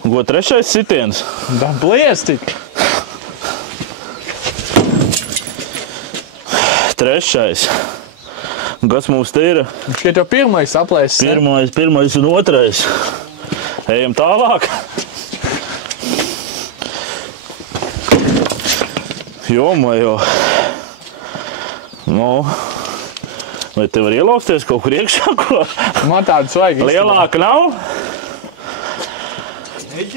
Un ko trešais sitiens? Da bliesti. Trešais. Kas mums te ir? Šķiet jau pirmais aplēsis. Pirmais un otrais. Ejam tālāk. Jomajo. Nu, vai te var ielausties kaut kur iekšā, ko? Man tādus vajag. Lielāka nav?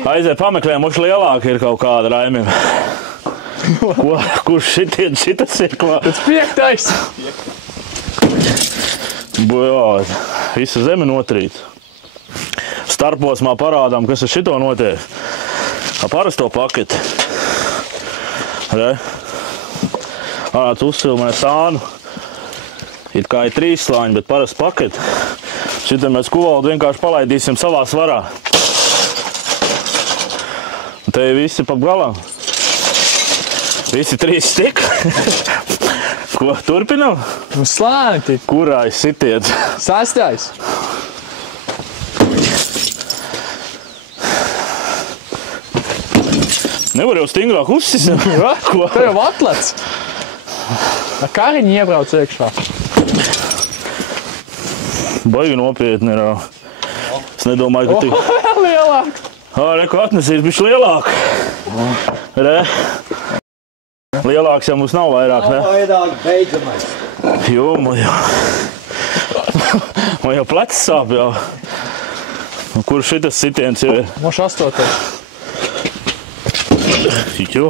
Aiziet pameklē, mums lielāka ir kaut kāda, Raimim. Kurš šitas ir ko? Tas piektais. Bojāt, visa zeme notrīt. Starposmā parādām, kas ar šito notiek. Ar parasto paketi. Re? Āc uzfilmē sānu. It kā ir 3 slāņi, bet parasti paketi. Šitā mēs kuvaldu vienkārši palaidīsim savā svarā. Un te ir visi pa galām. Visi 3 stiki. Ko, turpinam? Slāni. Kurais sitiens? 6. Nevar jau stingrāk uzsist. Ko? Tev jau atlec. Ar kariņu iebrauc iekšā. Baigi nopietni ir. Es nedomāju, ka tik... Vēl lielāk. Reku atnesīs bišķi lielāk. Re? Lielāks jau mums nav vairāk, ne? Nav vairāk beidzamais. Man jau plecs sāp jau. Kur šitas sitiens jau ir? Moš 8. Jo.